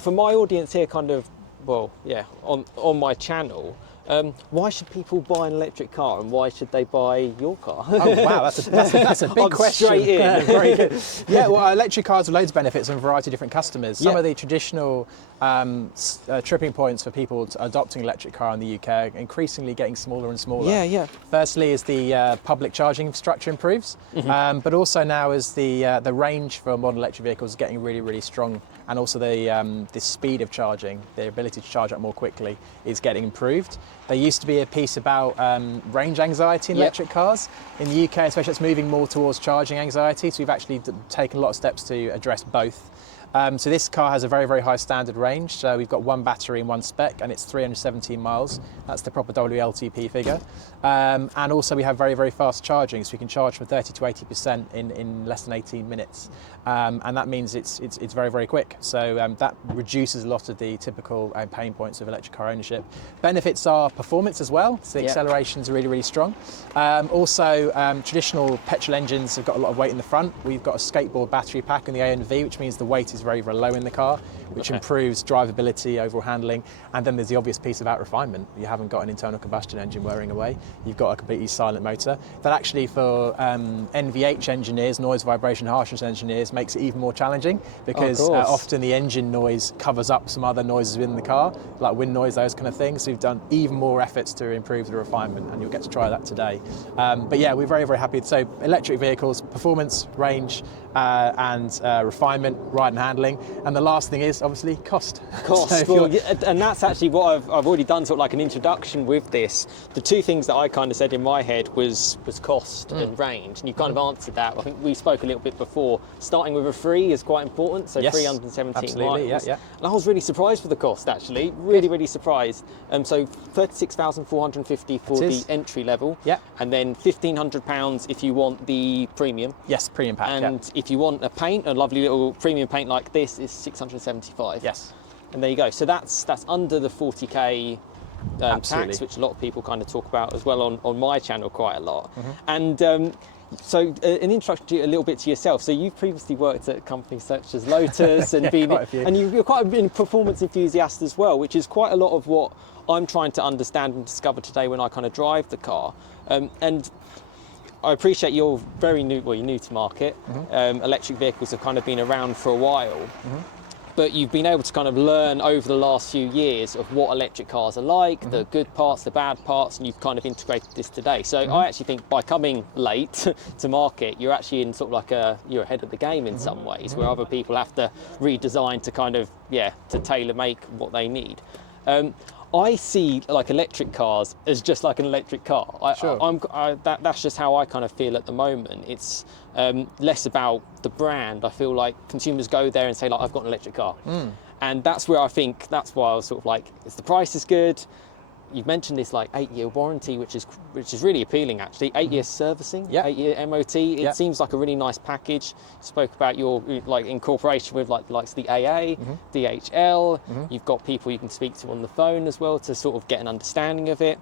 For my audience here, kind of, well, yeah, on my channel, why should people buy an electric car, and why should they buy your car? Oh wow, that's a big question. Straight in. Very good. Yeah, well, electric cars have loads of benefits and a variety of different customers. Some of the traditional tripping points for people adopting electric car in the UK are increasingly getting smaller and smaller. Yeah. Firstly, as the public charging infrastructure improves, but also now as the range for modern electric vehicles is getting really, really strong, and also the speed of charging, the ability to charge up more quickly, is getting improved. There used to be a piece about range anxiety in electric cars. In the UK, especially, it's moving more towards charging anxiety, so we've actually taken a lot of steps to address both. So this car has a very, very high standard range. So we've got one battery in one spec, and it's 317 miles. That's the proper WLTP figure. And also we have very, very fast charging, so we can charge from 30 to 80% in less than 18 minutes. And that means it's very, very quick. So that reduces a lot of the typical pain points of electric car ownership. Benefits are performance as well. So the accelerations are really, really strong. Also, traditional petrol engines have got a lot of weight in the front. We've got a skateboard battery pack in the Aion V, which means the weight is very, very low in the car, which improves drivability, overall handling. And then there's the obvious piece about refinement. You haven't got an internal combustion engine whirring away. You've got a completely silent motor. That actually, for NVH engineers, noise, vibration, harshness engineers, makes it even more challenging, because often the engine noise covers up some other noises within the car, like wind noise, those kind of things. So we've done even more efforts to improve the refinement, and you'll get to try that today. But yeah, we're very, very happy. So electric vehicles, performance, range, and refinement, ride and handling. And the last thing is obviously cost. So and that's actually what I've already done, sort of like an introduction with this. The two things that I kind of said in my head was cost and range, and you kind of answered that. I think we spoke a little bit before. Starting with a 3 is quite important, so 317 miles. And I was really surprised with the cost, actually. Really surprised. So 36,450 for the entry level, and then £1,500 if you want the premium. Yes, premium pack. And if you want a paint, a lovely little premium paint like this, is 675. Yes. And there you go. So that's under the 40k tax, which a lot of people kind of talk about as well on my channel quite a lot. And so an introduction a little bit to yourself. So you've previously worked at companies such as Lotus and you're quite a performance enthusiast as well, which is quite a lot of what I'm trying to understand and discover today when I kind of drive the car. And I appreciate you're very new, well, you're new to market. Electric vehicles have kind of been around for a while. But you've been able to kind of learn over the last few years of what electric cars are like, the good parts, the bad parts, and you've kind of integrated this today. So I actually think by coming late to market, you're actually in sort of like you're ahead of the game in some ways, where other people have to redesign to kind of, to tailor make what they need. I see like electric cars as just like an electric car. That's just how I kind of feel at the moment. It's less about the brand. I feel like consumers go there and say, like, I've got an electric car. And that's where I think, that's why I was sort of like, is the price is good. You've mentioned this like 8-year warranty, which is really appealing actually. 8-year servicing, 8-year MOT. It seems like a really nice package. You spoke about your like incorporation with like the AA, DHL. You've got people you can speak to on the phone as well to sort of get an understanding of it.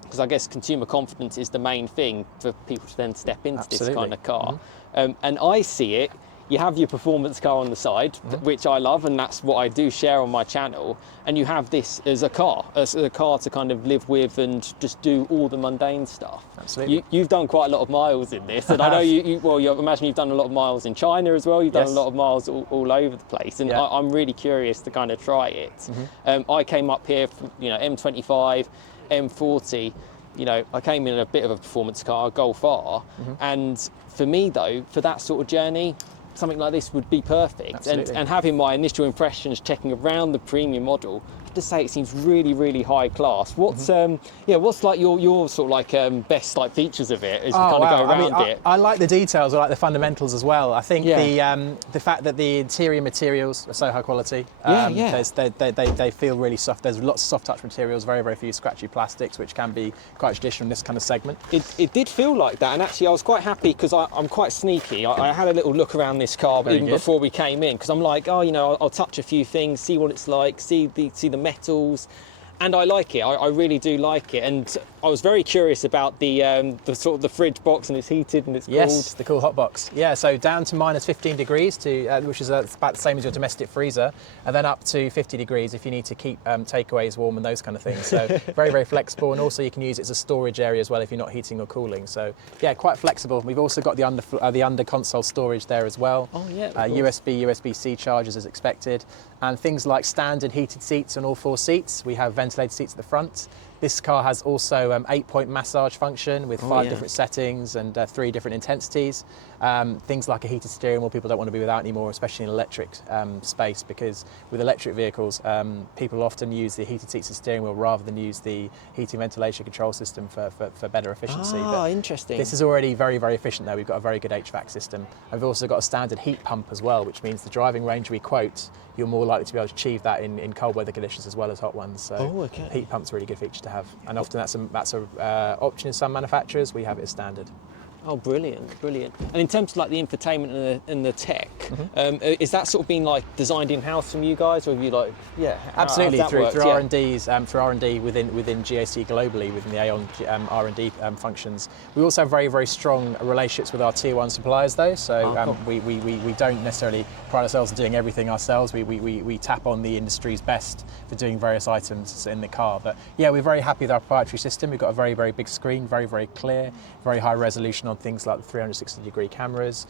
Because I guess consumer confidence is the main thing for people to then step into this kind of car. And I see it. You have your performance car on the side, which I love, and that's what I do share on my channel. And you have this as a car to kind of live with and just do all the mundane stuff. Absolutely. You've done quite a lot of miles in this, and I know I imagine you've done a lot of miles in China as well. You've done a lot of miles all over the place, and I'm really curious to kind of try it. I came up here, M25, M40. I came in a bit of a performance car, Golf R, and for me though, for that sort of journey, something like this would be perfect. And having my initial impressions checking around the premium model, to say it seems really high class. What's what's like your sort of like best like features of it as you kind of go around it? I like the details. I like the fundamentals as well. I think the fact that the interior materials are so high quality. They feel really soft. There's lots of soft touch materials, very few scratchy plastics, which can be quite traditional in this kind of segment. It did feel like that, and actually I was quite happy because I'm quite sneaky. I had a little look around this car before we came in, because I'm like, I'll touch a few things, see what it's like, see the metals, And I like it. I really do like it. And I was very curious about the sort of the fridge box, and it's heated and it's cooled. Yes, the cool hot box. Yeah, so down to minus 15 degrees, which is about the same as your domestic freezer, and then up to 50 degrees if you need to keep takeaways warm and those kind of things. So very, very flexible, and also you can use it as a storage area as well if you're not heating or cooling. So yeah, quite flexible. We've also got the under console storage there as well. Oh yeah. USB-C chargers as expected, and things like standard heated seats on all 4 seats. We have ventilated seats at the front. This car has also 8-point massage function with 5 different settings and 3 different intensities. Things like a heated steering wheel people don't want to be without anymore, especially in electric space, because with electric vehicles, people often use the heated seats and steering wheel rather than use the heating ventilation control system for better efficiency. But interesting. This is already very, very efficient though. We've got a very good HVAC system. We've also got a standard heat pump as well, which means the driving range we quote, you're more likely to be able to achieve that in cold weather conditions as well as hot ones. So heat pump's a really good feature to have, and often that's an option in some manufacturers. We have it as standard. Oh, brilliant, brilliant. And in terms of like the infotainment and the tech, is that sort of been like designed in-house from you guys, or have you like, absolutely, through R&D within GAC globally, within the Aion R&D functions. We also have very, very strong relationships with our tier 1 suppliers though, so cool. we don't necessarily pride ourselves on doing everything ourselves. We tap on the industry's best for doing various items in the car. But yeah, we're very happy with our proprietary system. We've got a very, very big screen, very, very clear, very high resolution on things like the 360-degree cameras.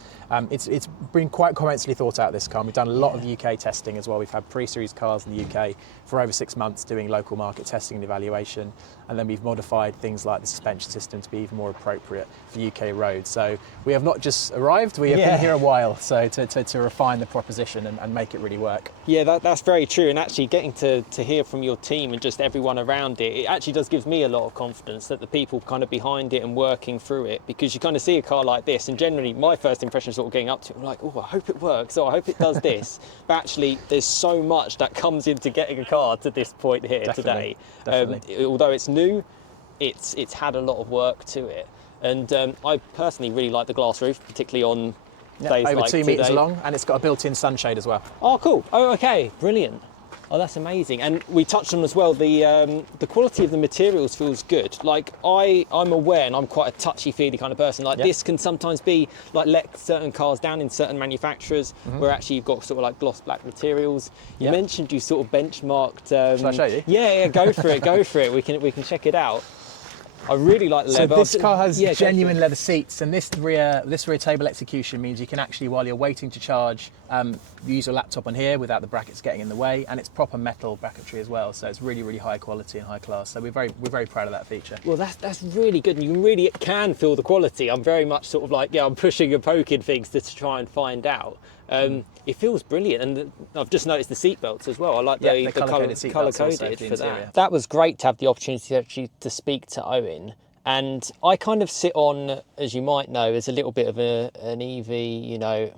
It's been quite comprehensively thought out, this car. We've done a lot of UK testing as well. We've had pre-series cars in the UK for over 6 months doing local market testing and evaluation, and then we've modified things like the suspension system to be even more appropriate for UK roads. So we have not just arrived, we have been here a while, so to refine the proposition and make it really work. Yeah, that's very true, and actually getting to hear from your team and just everyone around it actually does give me a lot of confidence that the people kind of behind it and working through it, because you kind of see a car like this and generally my first impression is sort of getting up to it, I'm like, oh, I hope it works, or I hope it does this. But actually there's so much that comes into getting a car to this point here today. Although it's new, it's had a lot of work to it, and I personally really like the glass roof, particularly on days over like 2 today. metres long, and it's got a built-in sunshade as well. Oh, cool. Oh, okay, brilliant. Oh, that's amazing. And we touched on as well, the quality of the materials feels good. Like I'm aware, and I'm quite a touchy-feely kind of person, like this can sometimes be like let certain cars down in certain manufacturers where actually you've got sort of like gloss black materials. You mentioned you sort of benchmarked. Shall I show you? Yeah, go for it, go for it. We can check it out. I really like the leather. So this car has genuine leather seats, and this rear table execution means you can actually, while you're waiting to charge, use your laptop on here without the brackets getting in the way, and it's proper metal bracketry as well. So it's really, really high quality and high class. So we're very proud of that feature. Well, that's really good, and you really can feel the quality. I'm very much sort of like, I'm pushing and poking things to try and find out. It feels brilliant, and I've just noticed the seat belts as well. I like the colour-coded for that. That was great to have the opportunity actually to speak to Owen, and I kind of sit on, as you might know, as a little bit of an EV, you know,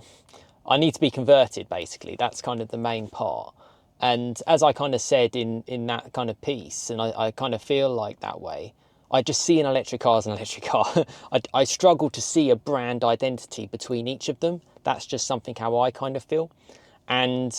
I need to be converted basically. That's kind of the main part. And as I kind of said in that kind of piece, and I kind of feel like that way, I just see an electric car as an electric car. I struggle to see a brand identity between each of them. That's just something how I kind of feel. And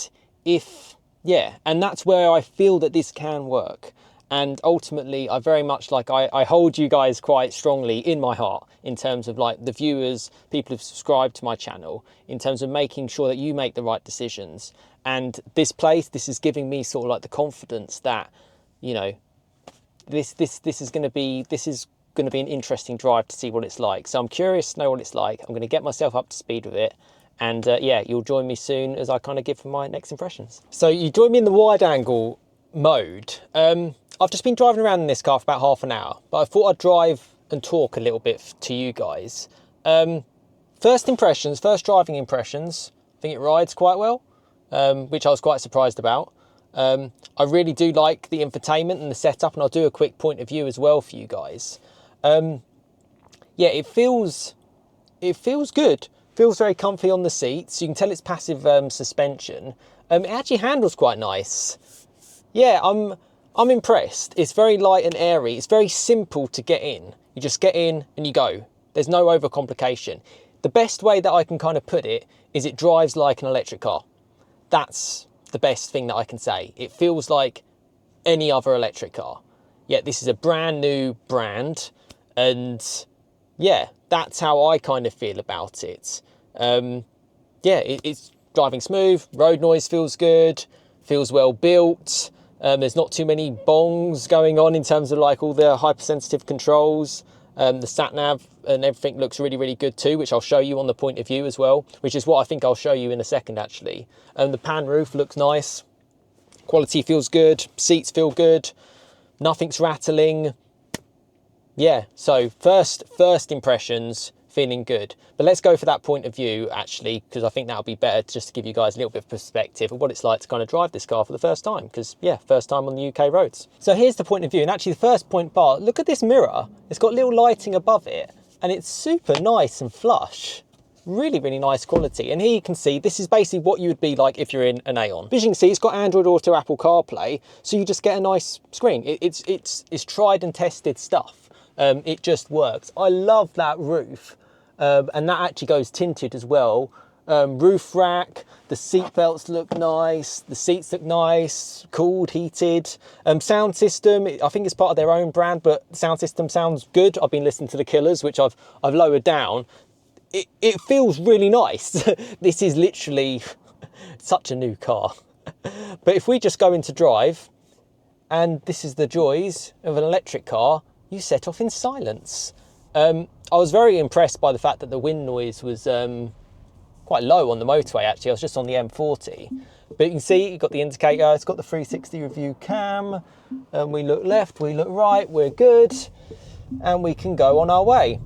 and that's where I feel that this can work. And ultimately, I very much like, I hold you guys quite strongly in my heart in terms of like the viewers, people who've subscribed to my channel, in terms of making sure that you make the right decisions. And this is giving me sort of like the confidence that, you know, this is going to be an interesting drive to see what it's like. So I'm curious to know what it's like. I'm going to get myself up to speed with it. And you'll join me soon as I kind of give my next impressions. So you join me in the wide angle mode. I've just been driving around in this car for about half an hour, but I thought I'd drive and talk a little bit to you guys. First driving impressions, I think it rides quite well, which I was quite surprised about. I really do like the infotainment and the setup, and I'll do a quick point of view as well for you guys. It feels good. Feels very comfy on the seats. You can tell it's passive suspension. It actually handles quite nice. Yeah, I'm impressed. It's very light and airy. It's very simple to get in. You just get in and you go. There's no overcomplication. The best way that I can kind of put it is it drives like an electric car. That's the best thing that I can say. It feels like any other electric car. Yet this is a brand new brand, and yeah, that's how I kind of feel about it. It's driving smooth, road noise feels good, feels well built. There's not too many bongs going on in terms of like all the hypersensitive controls. The sat nav and everything looks really, really good too, which I'll show you on the point of view as well, which is what I think I'll show you in a second actually. The pan roof looks nice, quality feels good, seats feel good, nothing's rattling. Yeah, so first impressions, feeling good. But let's go for that point of view actually, because I think that'll be better just to give you guys a little bit of perspective of what it's like to kind of drive this car for the first time, because yeah, first time on the UK roads. So here's the point of view, and actually the first point bar, look at this mirror. It's got little lighting above it, and it's super nice and flush. Really, really nice quality. And here you can see, this is basically what you would be like if you're in an Aion. As you can see, it's got Android Auto, Apple CarPlay, so you just get a nice screen. It's tried and tested stuff. It just works. I love that roof. And that actually goes tinted as well. Roof rack, the seat belts look nice, the seats look nice, cooled, heated. Sound system, I think it's part of their own brand, but the sound system sounds good. I've been listening to the Killers, which I've lowered down. It feels really nice. This is literally such a new car. But if we just go into drive, and this is the joys of an electric car, you set off in silence. I was very impressed by the fact that the wind noise was quite low on the motorway actually. I was just on the M40. But you can see you've got the indicator, it's got the 360 review cam, and we look left, we look right, we're good, and we can go on our way.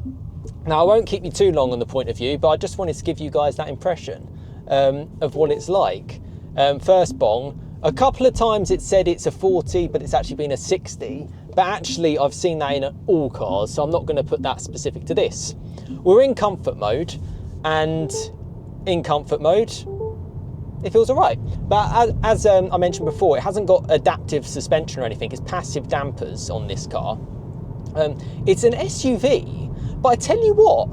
Now I won't keep you too long on the point of view, but I just wanted to give you guys that impression of what it's like. First bong, a couple of times it said it's a 40, but it's actually been a 60. But actually I've seen that in all cars, so I'm not going to put that specific to this. We're in comfort mode, and in comfort mode, it feels all right. But as I mentioned before, it hasn't got adaptive suspension or anything. It's passive dampers on this car. It's an SUV, but I tell you what,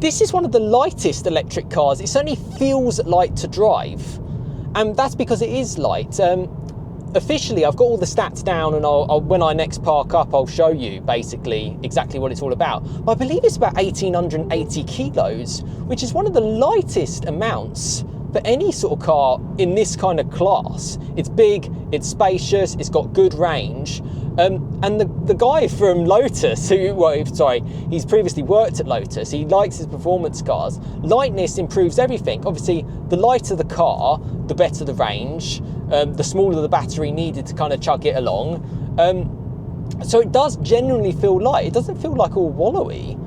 this is one of the lightest electric cars. It certainly feels light to drive, and that's because it is light. Officially, I've got all the stats down, and I'll when I next park up, I'll show you basically exactly what it's all about. But I believe it's about 1,880 kilos, which is one of the lightest amounts for any sort of car in this kind of class. It's big, it's spacious, it's got good range. And the guy from Lotus, he's previously worked at Lotus, he likes his performance cars. Lightness improves everything. Obviously, the lighter the car, the better the range, the smaller the battery needed to kind of chug it along. So it does genuinely feel light. It doesn't feel like all wallowy.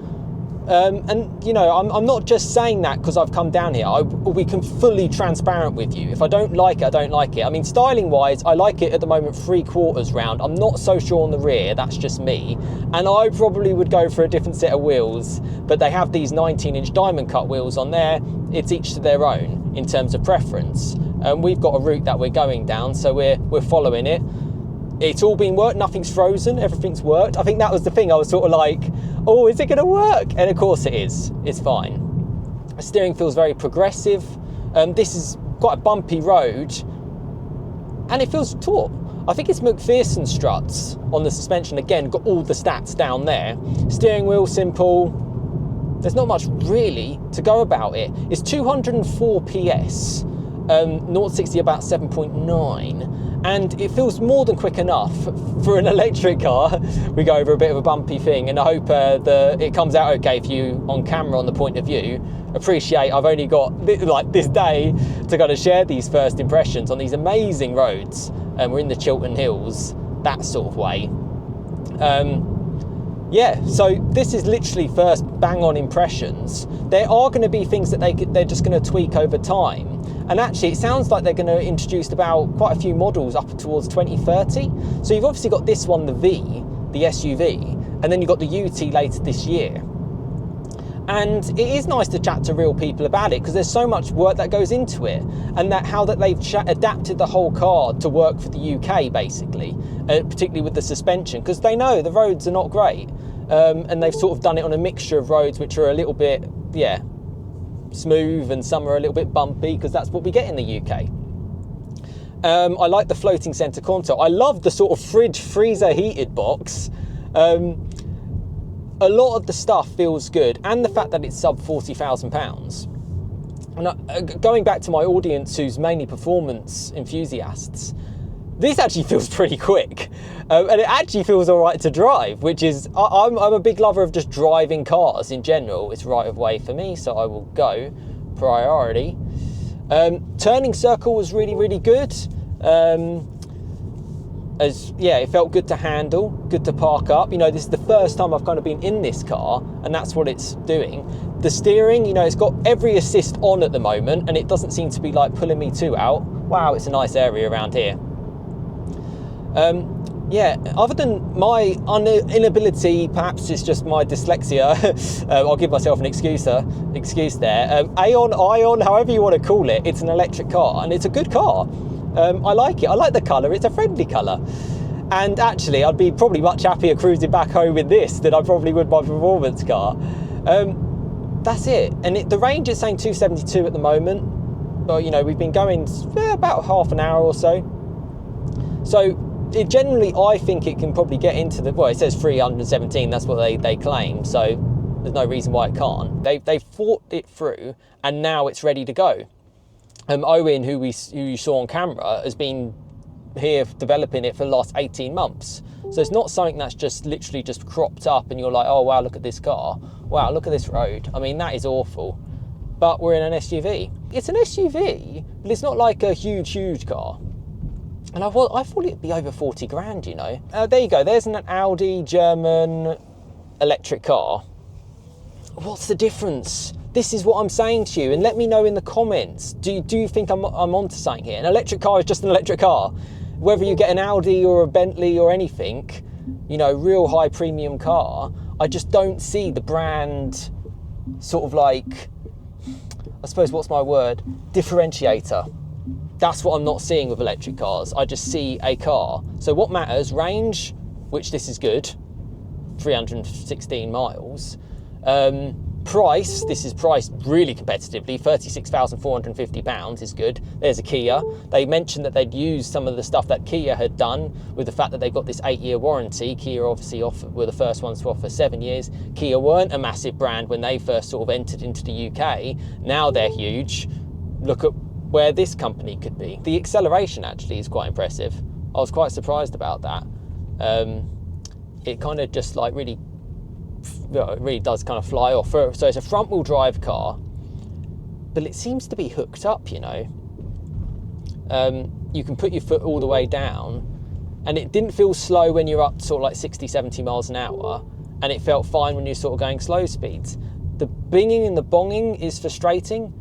And you know, I'm not just saying that because I've come down here. I'll be fully transparent with you. If I don't like it, I don't like it. I mean, styling wise, I like it at the moment 3/4 round. I'm not so sure on the rear, that's just me. And I probably would go for a different set of wheels, but they have these 19-inch diamond cut wheels on there. It's each to their own in terms of preference. We've got a route that we're going down, so we're following it. It's all been worked, nothing's frozen, everything's worked. I think that was the thing, I was sort of like, oh, is it gonna work? And of course it is, it's fine. The steering feels very progressive. This is quite a bumpy road, and it feels taut. I think it's McPherson struts on the suspension. Again, got all the stats down there. Steering wheel, simple. There's not much really to go about it. It's 204 PS, 0-60 about 7.9. And it feels more than quick enough for an electric car. We go over a bit of a bumpy thing, and I hope it comes out okay for you on camera on the point of view. Appreciate I've only got like this day to kind of share these first impressions on these amazing roads. We're in the Chiltern Hills, that sort of way. Yeah, so this is literally first bang on impressions. There are going to be things that they're just going to tweak over time. And actually, it sounds like they're going to introduce about quite a few models up towards 2030. So you've obviously got this one, the V, the SUV, and then you've got the UT later this year. And it is nice to chat to real people about it because there's so much work that goes into it, and how they've adapted the whole car to work for the UK, basically, particularly with the suspension, because they know the roads are not great. And they've sort of done it on a mixture of roads which are a little bit, smooth, and some are a little bit bumpy, because that's what we get in the UK. I like the floating center console. I love the sort of fridge freezer heated box. A lot of the stuff feels good, and the fact that it's sub £40,000. And going back to my audience, who's mainly performance enthusiasts, this actually feels pretty quick, and it actually feels all right to drive, which is, I'm a big lover of just driving cars in general. It's right of way for me, so I will go priority. Turning circle was really, really good. It felt good to handle, good to park up. You know, this is the first time I've kind of been in this car, and that's what it's doing. The steering, you know, it's got every assist on at the moment, and it doesn't seem to be like pulling me too out. Wow, it's a nice area around here. Other than my inability, perhaps it's just my dyslexia, I'll give myself an excuse there. Aion, however you want to call it, it's an electric car, and it's a good car. I like it. I like the colour. It's a friendly colour. And actually, I'd be probably much happier cruising back home in this than I probably would my performance car. That's it. And the range is saying 272 at the moment. But, you know, we've been going about half an hour or so. So, generally, I think it can probably get into the... Well, it says 317. That's what they claim. So, there's no reason why it can't. They've thought it through, and now it's ready to go. Owen, who you saw on camera, has been here developing it for the last 18 months. So it's not something that's just literally just cropped up and you're like, oh, wow, look at this car. Wow, look at this road. I mean, that is awful. But we're in an SUV. It's an SUV, but it's not like a huge car. And I thought it'd be over 40 grand, you know. There you go. There's an Audi German electric car. What's the difference? This is what I'm saying to you, and let me know in the comments. Do you think I'm onto something here? An electric car is just an electric car. Whether you get an Audi or a Bentley or anything, you know, real high premium car, I just don't see the brand sort of like, I suppose, what's my word? Differentiator. That's what I'm not seeing with electric cars. I just see a car. So what matters? Range, which this is good, 316 miles. Price, this is priced really competitively, £36,450 is good. There's a Kia. They mentioned that they'd used some of the stuff that Kia had done with the fact that they've got this 8-year warranty. Kia obviously were the first ones to offer 7 years. Kia weren't a massive brand when they first sort of entered into the UK. Now they're huge. Look at where this company could be. The acceleration actually is quite impressive. I was quite surprised about that. It kind of just like really does kind of fly off. So it's a front wheel drive car, but it seems to be hooked up, you know. You can put your foot all the way down, and it didn't feel slow when you're up sort of like 60, 70 miles an hour, and it felt fine when you're sort of going slow speeds. The binging and the bonging is frustrating.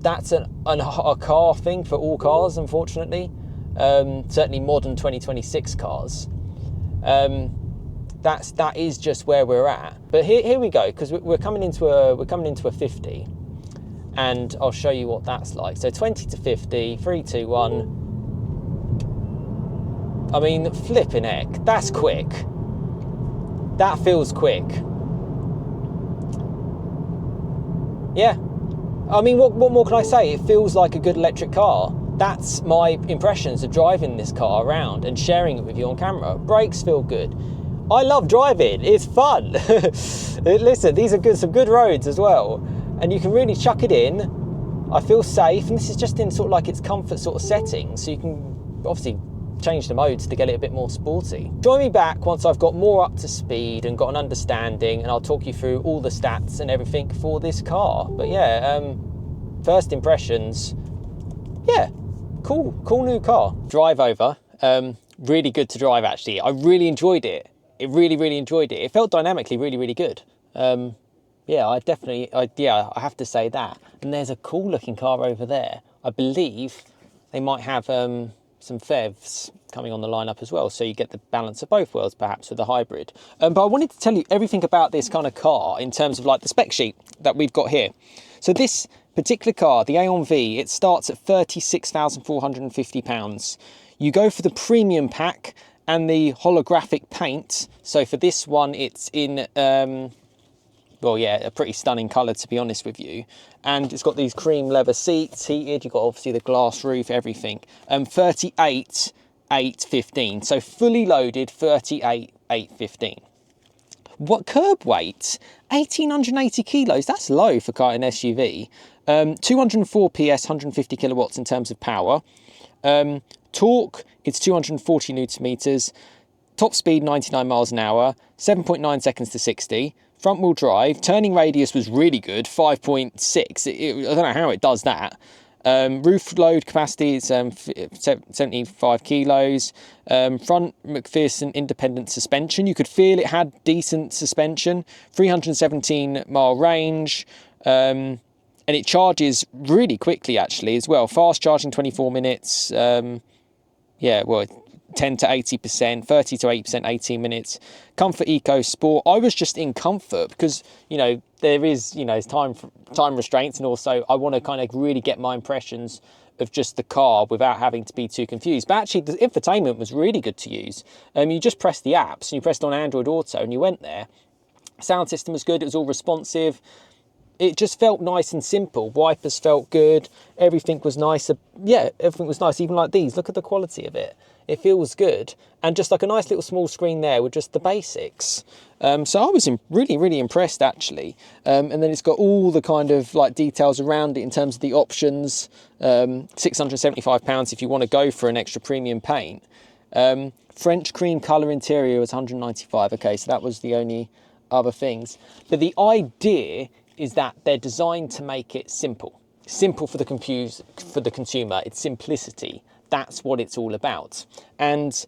That's a car thing for all cars, unfortunately. Certainly modern 2026 cars. That is just where we're at. But here we go, because we're coming into a 50, and I'll show you what that's like. So 20 to 50, 3, 2, 1. I mean, flipping heck, that's quick. That feels quick. Yeah. I mean, what more can I say? It feels like a good electric car. That's my impressions of driving this car around and sharing it with you on camera. Brakes feel good. I love driving, it's fun. Listen, these are some good roads as well. And you can really chuck it in. I feel safe, and this is just in sort of like its comfort sort of setting, so you can obviously change the modes to get it a bit more sporty. Join me back once I've got more up to speed and got an understanding, and I'll talk you through all the stats and everything for this car. But yeah, first impressions, yeah, cool new car. Drive over, really good to drive actually. I really enjoyed it. Really enjoyed it. It felt dynamically really good. I have to say that. And there's a cool looking car over there. I believe they might have some PHEVs coming on the lineup as well, so you get the balance of both worlds perhaps with the hybrid. But I wanted to tell you everything about this kind of car in terms of like the spec sheet that we've got here. So this particular car, the Aion V, it starts at £36,450. You go for the premium pack and the holographic paint. So for this one, it's in well, yeah, a pretty stunning colour, to be honest with you. And it's got these cream leather seats, heated. You've got obviously the glass roof, everything. 38,815. So fully loaded, 38,815. What curb weight? 1,880 kilos. That's low for quite an SUV. 204 PS, 150 kilowatts in terms of power. Torque, it's 240 newton meters. Top speed 99 miles an hour, 7.9 seconds to 60. Front wheel drive, turning radius was really good, 5.6. I don't know how it does that. Roof load capacity is 75 kilos. Front McPherson independent suspension. You could feel it had decent suspension. 317 mile range. And it charges really quickly actually as well. Fast charging, 24 minutes. 10 to 80%, 30 to 80%, 18 minutes. Comfort Eco Sport. I was just in comfort because, there is, time restraints, and also I want to kind of really get my impressions of just the car without having to be too confused. But actually the infotainment was really good to use. You just pressed the apps and you pressed on Android Auto and you went there. Sound system was good, it was all responsive. It just felt nice and simple. Wipers felt good. Everything was nice. Yeah, everything was nice. Even like these, look at the quality of it. It feels good. And just like a nice little small screen there with just the basics. So I was really, really impressed actually. And then it's got all the kind of like details around it in terms of the options. £675 if you want to go for an extra premium paint. French cream colour interior was 195. Okay, so that was the only other things. But the idea is that they're designed to make it simple for the consumer. It's simplicity. That's what it's all about. And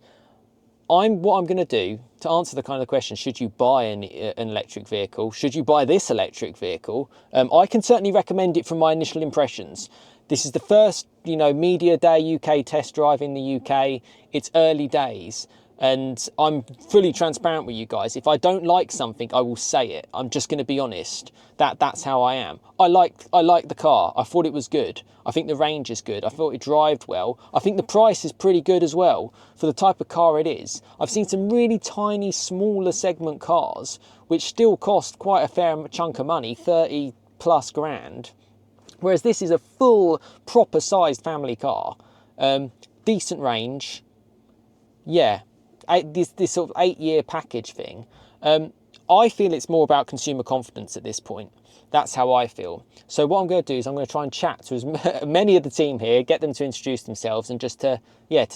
what I'm going to do to answer the kind of question, should you buy an electric vehicle? Should you buy this electric vehicle? I can certainly recommend it from my initial impressions. This is the first, media day UK test drive in the UK. It's early days. And I'm fully transparent with you guys. If I don't like something, I will say it. I'm just going to be honest. That's how I am. I like the car. I thought it was good. I think the range is good. I thought it drove well. I think the price is pretty good as well for the type of car it is. I've seen some really tiny, smaller segment cars, which still cost quite a fair chunk of money, 30 plus grand. Whereas this is a full, proper sized family car. Decent range. Yeah. This sort of 8-year package thing, I feel it's more about consumer confidence at this point. That's how I feel. So what I'm going to do is I'm going to try and chat to as many of the team here, get them to introduce themselves, and just to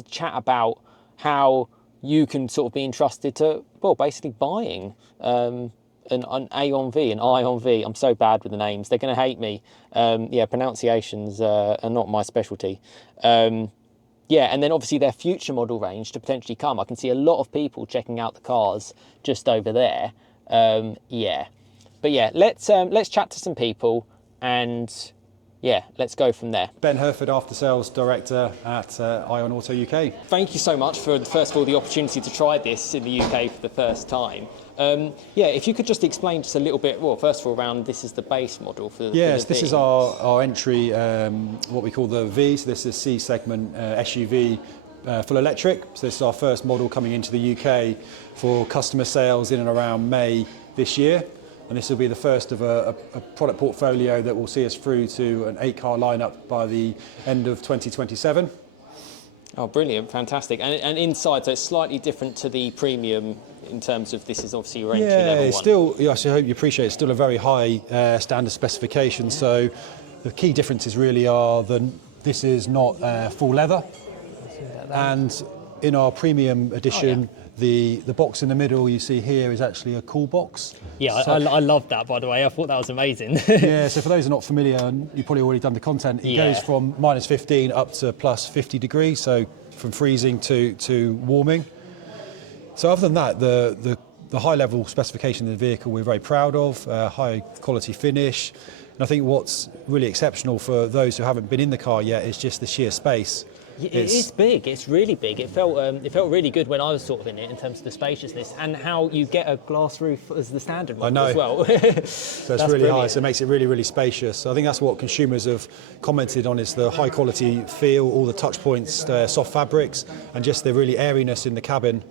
chat about how you can sort of be entrusted to, well, basically buying an Aion V, an Aion V. I'm so bad with the names. They're going to hate me. Pronunciations are not my specialty. And then obviously their future model range to potentially come. I can see a lot of people checking out the cars just over there. Let's chat to some people and let's go from there. Ben Herford, Aftersales Director at Aion Auto UK. Thank you so much for, first of all, the opportunity to try this in the UK for the first time. If you could just explain just a little bit, well, first of all, around this is the base model for the Yes, this V. is our entry, what we call the V, so this is C segment SUV full electric. So this is our first model coming into the UK for customer sales in and around May this year. And this will be the first of a product portfolio that will see us through to an 8-car lineup by the end of 2027. Oh, brilliant, fantastic. And inside, so it's slightly different to the premium in terms of this is obviously your entry level it's one. Still, I hope you appreciate it's still a very high standard specification. So the key differences really are that this is not full leather. And in our premium edition, the box in the middle you see here is actually a cool box. Yeah, so, I love that, by the way. I thought that was amazing. So for those who are not familiar, and you've probably already done the content, it goes from -15 up to +50 degrees, so from freezing to warming. So other than that, the high level specification of the vehicle we're very proud of, high quality finish. And I think what's really exceptional for those who haven't been in the car yet is just the sheer space. It is big. It's really big. It felt really good when I was sort of in it in terms of the spaciousness and how you get a glass roof as the standard one as well. So it's really brilliant. High, so it makes it really, really spacious. So I think that's what consumers have commented on is the high quality feel, all the touch points, soft fabrics, and just the really airiness in the cabin.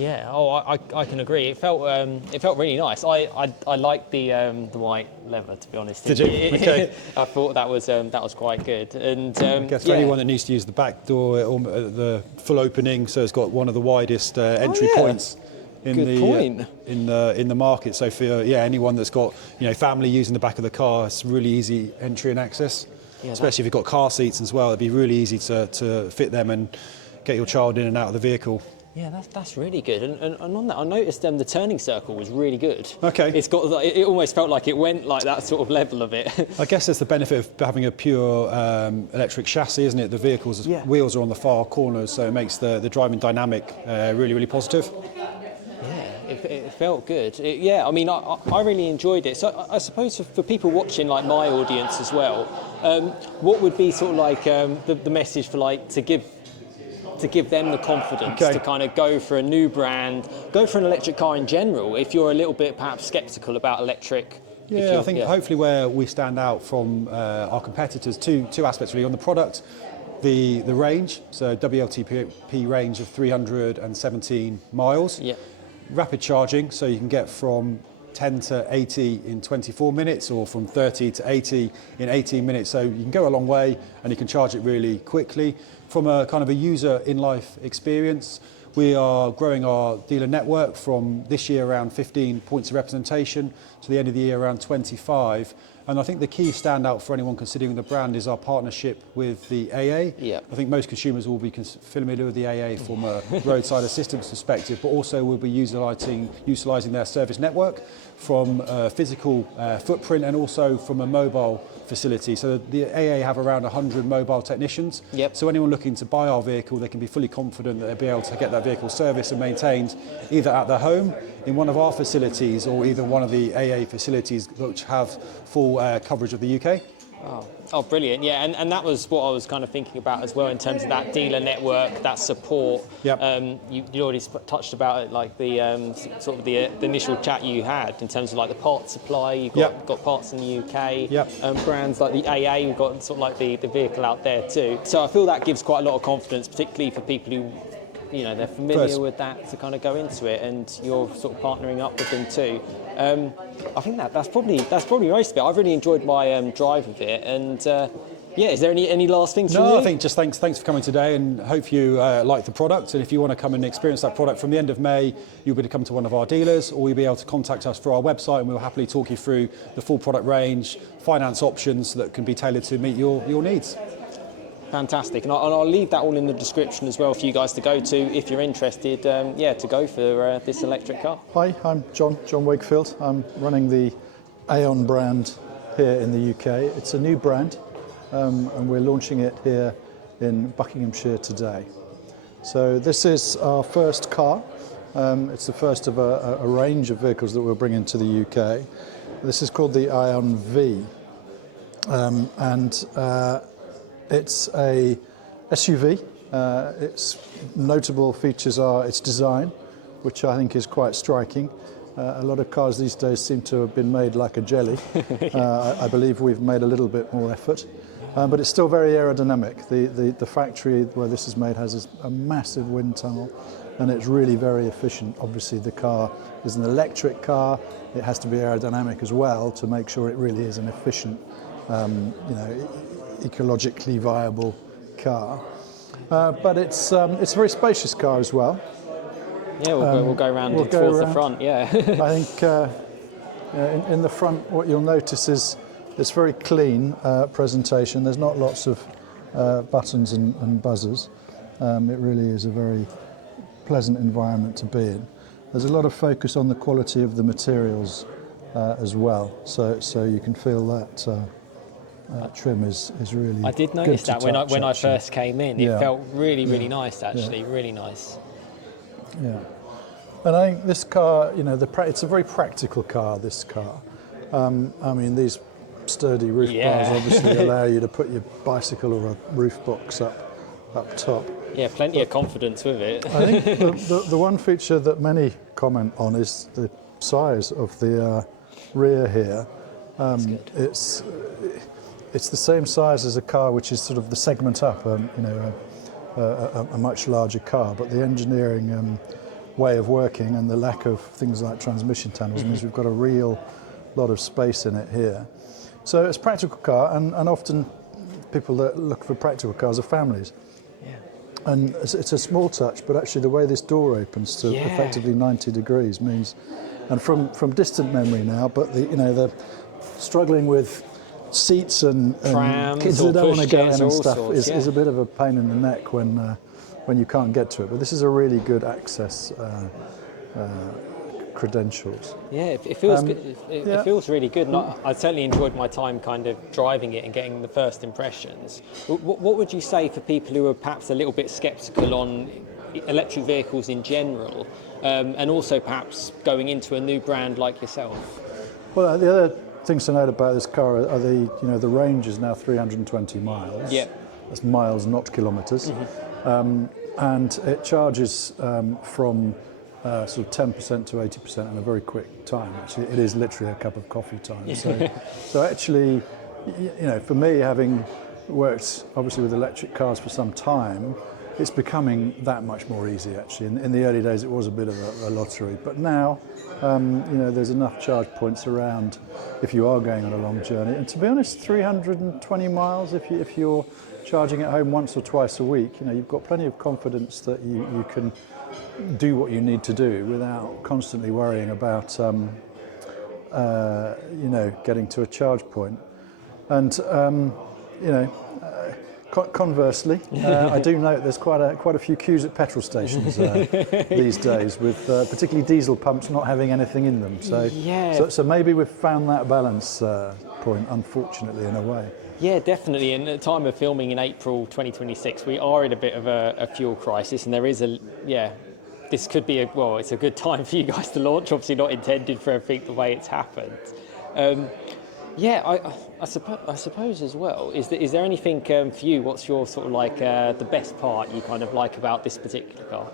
Yeah. Oh, I can agree. It felt really nice. I liked the white leather, to be honest. Did you? Okay. I thought that was quite good. And I guess for anyone that needs to use the back door, the full opening, so it's got one of the widest entry points in the market. So for anyone that's got family using the back of the car, it's really easy entry and access. Yeah, especially if you've got car seats as well, it'd be really easy to fit them and get your child in and out of the vehicle. Yeah, that's really good. And on that, I noticed the turning circle was really good. Okay. It almost felt like it went like that sort of level of it. I guess that's the benefit of having a pure electric chassis, isn't it? The vehicle's wheels are on the far corners, so it makes the driving dynamic really, really positive. Yeah, it felt good. I mean, I really enjoyed it. So I suppose for people watching, like my audience as well, what would be sort of like the message for to give them the confidence to kind of go for a new brand, go for an electric car in general, if you're a little bit perhaps sceptical about electric? I think hopefully where we stand out from our competitors, two aspects really. On the product, the range, so WLTP range of 317 miles. Yeah. Rapid charging, so you can get from 10 to 80 in 24 minutes or from 30 to 80 in 18 minutes. So you can go a long way and you can charge it really quickly. From a kind of a user in-life experience, we are growing our dealer network from this year around 15 points of representation to the end of the year around 25. And I think the key standout for anyone considering the brand is our partnership with the AA. Yeah. I think most consumers will be familiar with the AA from a roadside assistance perspective, but also will be utilising their service network from a physical footprint and also from a mobile facility. So the AA have around 100 mobile technicians. Yep. So anyone looking to buy our vehicle, they can be fully confident that they'll be able to get that vehicle serviced and maintained either at their home, in one of our facilities, or either one of the AA facilities which have full coverage of the UK. Oh, brilliant! Yeah, and that was what I was kind of thinking about as well in terms of that dealer network, that support. Yep. You already touched about it, like the sort of the initial chat you had in terms of like the parts supply. You've got parts in the UK. Yep. Brands like the AA, you've got sort of like the vehicle out there too. So I feel that gives quite a lot of confidence, particularly for people who, they're familiar with that, to kind of go into it, and you're sort of partnering up with them too. I think that's probably most of it. I've really enjoyed my drive of it, and is there any last things from you? No, I think just thanks for coming today, and hope you like the product. And if you want to come and experience that product from the end of May, you'll be able to come to one of our dealers, or you'll be able to contact us through our website, and we'll happily talk you through the full product range, finance options that can be tailored to meet your needs. Fantastic, and I'll leave that all in the description as well for you guys to go to if you're interested. To go for this electric car. Hi, I'm John Wakefield. I'm running the Aion brand here in the UK. It's a new brand, and we're launching it here in Buckinghamshire today. So this is our first car. It's the first of a range of vehicles that we're bringing to the UK. This is called the Aion V, it's a SUV. Its notable features are its design, which I think is quite striking. A lot of cars these days seem to have been made like a jelly. I believe we've made a little bit more effort, but it's still very aerodynamic. The factory where this is made has a massive wind tunnel, and it's really very efficient. Obviously, the car is an electric car. It has to be aerodynamic as well to make sure it really is an efficient, ecologically viable car, but it's a very spacious car as well. Yeah, we'll go around towards the front. Yeah, I think in the front, what you'll notice is it's very clean presentation. There's not lots of buttons and buzzers. It really is a very pleasant environment to be in. There's a lot of focus on the quality of the materials as well, so you can feel that. Trim is really. I did notice that when I first came in. It felt really nice, actually, really nice. Yeah, and I think this car, it's a very practical car. This car, I mean, these sturdy roof bars obviously allow you to put your bicycle or a roof box up top. Yeah, plenty of confidence with it. I think the one feature that many comment on is the size of the rear here. It's the same size as a car which is sort of the segment up, a much larger car, but the engineering way of working, and the lack of things like transmission tunnels means we've got a real lot of space in it here. So it's a practical car, and often people that look for practical cars are families. And it's a small touch, but actually the way this door opens to effectively 90 degrees means, and from distant memory now, but they're struggling with seats and kids that don't want to go in and stuff is a bit of a pain in the neck when you can't get to it. But this is a really good access credentials. Yeah, it feels good. It feels really good. And I certainly enjoyed my time kind of driving it and getting the first impressions. What would you say for people who are perhaps a little bit sceptical on electric vehicles in general, and also perhaps going into a new brand like yourself? Well, the other things to note about this car are the range is now 320 miles. Yeah. That's miles, not kilometres. And it charges from sort of 10% to 80% in a very quick time. Actually, it is literally a cup of coffee time. So actually, for me, having worked obviously with electric cars for some time, it's becoming that much more easy. Actually, in the early days, it was a bit of a lottery, but now, there's enough charge points around if you are going on a long journey. And to be honest, 320 miles if you're charging at home once or twice a week, you've got plenty of confidence that you can do what you need to do without constantly worrying about getting to a charge point. And conversely, I do note there's quite a few queues at petrol stations these days, with particularly diesel pumps not having anything in them. So maybe we've found that balance point, unfortunately, in a way. Yeah, definitely. And at the time of filming in April 2026, we are in a bit of a fuel crisis, and there is this could be it's a good time for you guys to launch. Obviously, not intended for everything the way it's happened. I suppose as well. Is there anything for you? What's your sort of like the best part you kind of like about this particular car?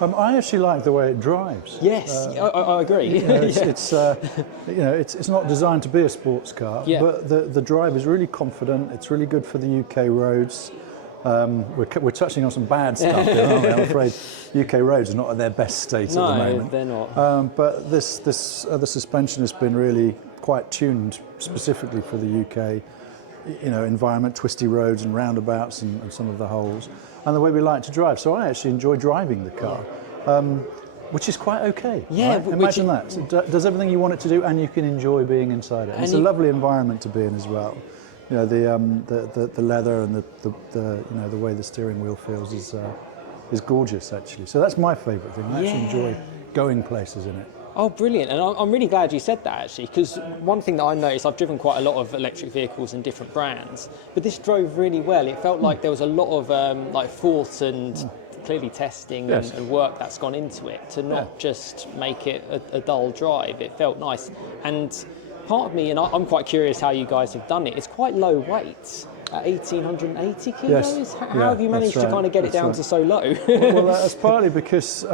I actually like the way it drives. Yes, I agree. It's not designed to be a sports car, but the drive is really confident. It's really good for the UK roads. We're touching on some bad stuff here, aren't we? I'm afraid UK roads are not at their best state at the moment. No, they're not. But the suspension has been really quite tuned specifically for the UK environment, twisty roads and roundabouts and some of the holes, and the way we like to drive. So I actually enjoy driving the car, which is quite okay. Yeah, right? Imagine that. So it does everything you want it to do, and you can enjoy being inside it. And it's a lovely environment to be in as well. The leather and the way the steering wheel feels is gorgeous actually. So that's my favourite thing. I actually enjoy going places in it. Oh, brilliant. And I'm really glad you said that, actually, because one thing that I noticed, I've driven quite a lot of electric vehicles in different brands, but this drove really well. It felt like there was a lot of thought and clearly testing and work that's gone into it to not just make it a dull drive. It felt nice. And part of me, and I'm quite curious how you guys have done it, it's quite low weight. At 1,880 kilos? Yes. How have you managed to kind of get it down to so low? Well, that's partly because,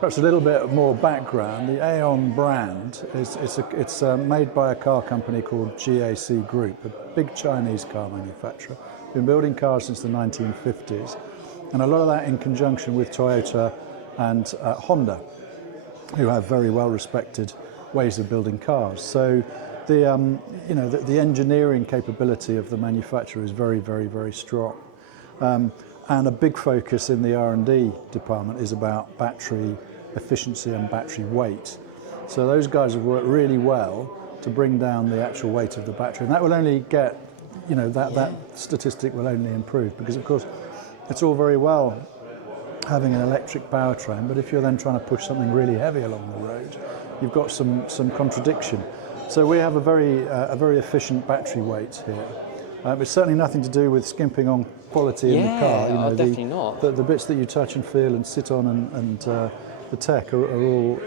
perhaps a little bit more background. The Aion brand it's made by a car company called GAC Group, a big Chinese car manufacturer. Been building cars since the 1950s, and a lot of that in conjunction with Toyota and Honda, who have very well-respected ways of building cars. So the engineering capability of the manufacturer is very, very, very strong. And a big focus in the R&D department is about battery efficiency and battery weight. So those guys have worked really well to bring down the actual weight of the battery, and that will only get, that statistic will only improve, because of course it's all very well having an electric powertrain, but if you're then trying to push something really heavy along the road, you've got some contradiction. So we have a very efficient battery weight here. It's certainly nothing to do with skimping on quality in the car. Definitely not. The bits that you touch and feel and sit on and the tech are all